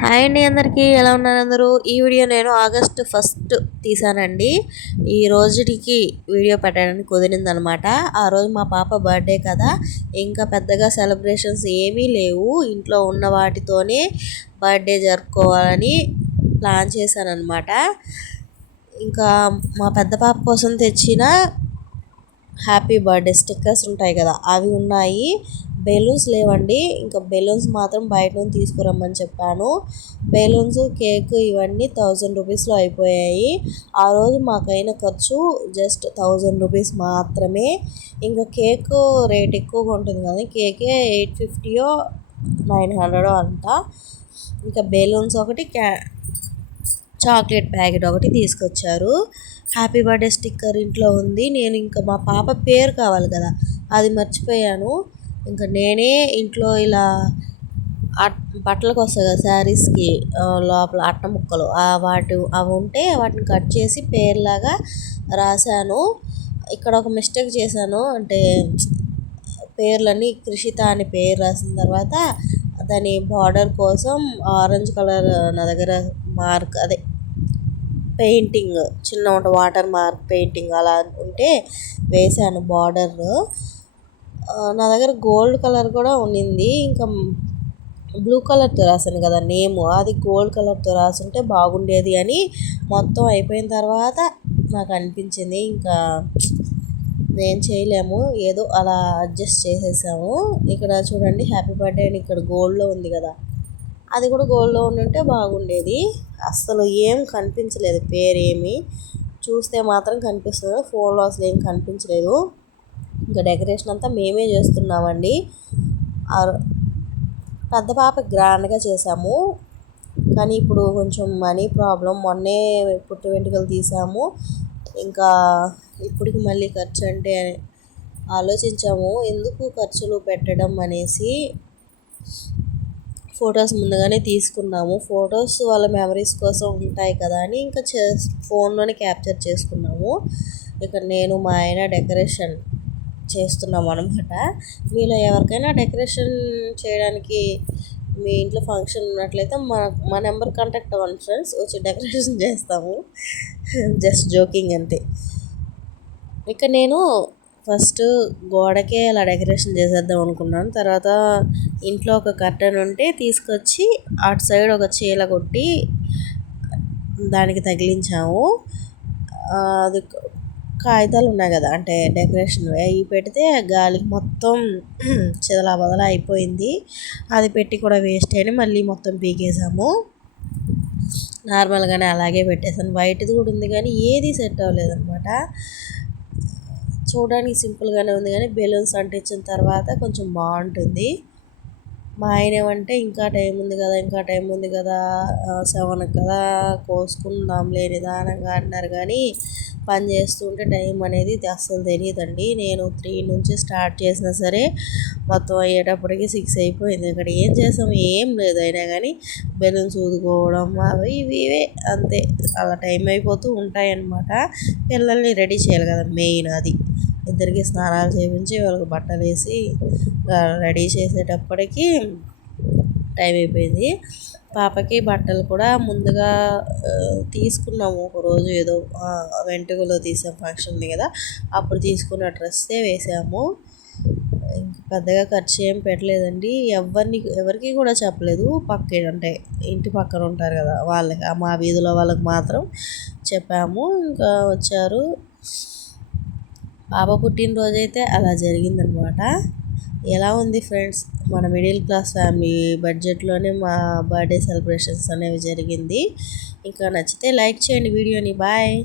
Hi అండి, అందరికీ ఎలా ఉన్నారు అందరూ? ఈ వీడియో నేను ఆగస్ట్ 1 తీసానండి. ఈ రోజుకి వీడియో పెట్టడానికి కుదిరిందనమాట. ఆ రోజు మా పాప బర్త్డే కదా, ఇంకా పెద్దగా సెలబ్రేషన్స్ ఏమీ లేవు. ఇంట్లో ఉన్న వాటితోనే బర్త్డే జరుపుకోవాలని ప్లాన్ చేశానమాట. ఇంకా మా పెద్ద పాప కోసం తెచ్చిన హ్యాపీ బర్త్డే స్టిక్కర్స్ ఉంటాయి కదా, అవి ఉన్నాయి. బెలూన్స్ లేవండి, ఇంకా బెలూన్స్ మాత్రం బయట నుంచి తీసుకురమ్మని చెప్పాను. బెలూన్స్, కేక్ ఇవన్నీ 1000 రూపీస్లో అయిపోయాయి. ఆ రోజు మాకైన ఖర్చు జస్ట్ 1000 రూపీస్ మాత్రమే. ఇంకా కేక్ రేట్ ఎక్కువగా ఉంటుంది కదా, కేకే 850 900 అంట. ఇంకా బెలూన్స్ ఒకటి, చాక్లెట్ ప్యాకెట్ ఒకటి తీసుకొచ్చారు. హ్యాపీ బర్త్డే స్టిక్కర్ ఇంట్లో ఉంది. నేను ఇంకా మా పాప పేరు కావాలి కదా, అది మర్చిపోయాను. ఇంకా నేనే ఇంట్లో ఇలా బట్టలకు వస్తాయి కదా, శారీస్కి లోపల అట్ట ముక్కలు అవి ఉంటే వాటిని కట్ చేసి పేరులాగా రాశాను. ఇక్కడ ఒక మిస్టేక్ చేశాను, అంటే పేర్లన్నీ కృషిత అని పేరు రాసిన తర్వాత దాని బార్డర్ కోసం ఆరెంజ్ కలర్ నా దగ్గర మార్క్, అదే పెయింటింగ్ చిన్న వాటర్ మార్క్ పెయింటింగ్ అలా ఉంటే వేసాను బార్డర్. నా దగ్గర గోల్డ్ కలర్ కూడా ఉండింది. ఇంకా బ్లూ కలర్తో రాశాను కదా నేమ్, అది గోల్డ్ కలర్తో రాసుంటే బాగుండేది అని మొత్తం అయిపోయిన తర్వాత నాకు అనిపించింది. ఇంకా ఏం చేయలేము, ఏదో అలా అడ్జస్ట్ చేసేసాము. ఇక్కడ చూడండి హ్యాపీ బర్త్డే అని ఇక్కడ గోల్డ్లో ఉంది కదా, అది కూడా గోల్డ్లో ఉంటే బాగుండేది. అస్సలు ఏం కనిపించలేదు, పేరేమి చూస్తే మాత్రం కనిపిస్తుంది, ఫోన్లో అసలు ఏం కనిపించలేదు. ఇంకా డెకరేషన్ అంతా మేమే చేస్తున్నామండి. పెద్ద పాప గ్రాండ్గా చేసాము, కానీ ఇప్పుడు కొంచెం మనీ ప్రాబ్లం. మొన్నే పుట్టు వెంట్రుకలు తీసాము, ఇంకా ఇప్పటికి మళ్ళీ ఖర్చు అంటే ఆలోచించాము, ఎందుకు ఖర్చులు పెట్టడం అనేసి ఫొటోస్ ముందుగానే తీసుకున్నాము. ఫొటోస్ వాళ్ళ మెమరీస్ కోసం ఉంటాయి కదా అని ఇంకా ఫోన్లోనే క్యాప్చర్ చేసుకున్నాము. ఇక్కడ నేను మా ఆయన డెకరేషన్ చేస్తున్నాము అనమాట. మీలో ఎవరికైనా డెకరేషన్ చేయడానికి మీ ఇంట్లో ఫంక్షన్ ఉన్నట్లయితే మా నెంబర్ కాంటాక్ట్ అవ్వండి ఫ్రెండ్స్, వచ్చి డెకరేషన్ చేస్తాము. జస్ట్ జోకింగ్ అంతే. ఇక నేను ఫస్ట్ గోడకే అలా డెకరేషన్ చేసేద్దాం అనుకున్నాను. తర్వాత ఇంట్లో ఒక కర్టెన్ ఉంటే తీసుకొచ్చి అటు సైడ్ ఒక చీల కొట్టి దానికి తగిలించాము. అది కాగితాలు ఉన్నాయి కదా, అంటే డెకరేషన్ అవి పెడితే గాలికి మొత్తం చెదలా బదలా అయిపోయింది. అది పెట్టి కూడా వేస్ట్ అని మళ్ళీ మొత్తం పీకేసాము. నార్మల్గానే అలాగే పెట్టేసాను. వైట్ది కూడా ఉంది కానీ ఏది సెట్ అవ్వలేదన్నమాట. చూడడానికి సింపుల్గానే ఉంది కానీ బెలూన్స్ అంటించిన తర్వాత కొంచెం బాగుంటుంది. మా ఆయన ఏమంటే ఇంకా టైం ఉంది కదా 7 కదా కోసుకుందాంలే నిదానంగా అన్నారు. కానీ పని చేస్తుంటే టైం అనేది అస్సలు తెలియదండి. నేను 3 నుంచి స్టార్ట్ చేసినా సరే మొత్తం అయ్యేటప్పటికి 6 అయిపోయింది. ఇక్కడ ఏం చేసాము, ఏం లేదు. అయినా కానీ బెలూన్స్ ఊదుకోవడం అవి ఇవే అంతే, అలా టైం అయిపోతూ ఉంటాయి అన్నమాట. పిల్లల్ని రెడీ చేయాలి కదా మెయిన్, అది ఇద్దరికి స్నానాలు చేయించి వాళ్ళకి బట్టలు వేసి రెడీ చేసేటప్పటికి టైం అయిపోయింది. పాపకి బట్టలు కూడా ముందుగా తీసుకున్నాము. ఒకరోజు ఏదో వెంట్రుకలో తీసే ఫంక్షన్ ఉంది కదా, అప్పుడు తీసుకున్న డ్రెస్సే వేసాము. పెద్దగా ఖర్చు ఏం పెట్టలేదండి. ఎవరికి కూడా చెప్పలేదు. అంటే ఇంటి పక్కన ఉంటారు కదా వాళ్ళకి, మా వీధిలో వాళ్ళకి మాత్రం చెప్పాము. ఇంకా వచ్చారు. పాప పుట్టినరోజు అయితే అలా జరిగిందనమాట. ఎలా ఉంది ఫ్రెండ్స్, మన మిడిల్ క్లాస్ ఫ్యామిలీ బడ్జెట్లోనే మా బర్త్డే సెలబ్రేషన్స్ అనేవి జరిగింది. ఇంకా నచ్చితే లైక్ చేయండి వీడియోని. బాయ్.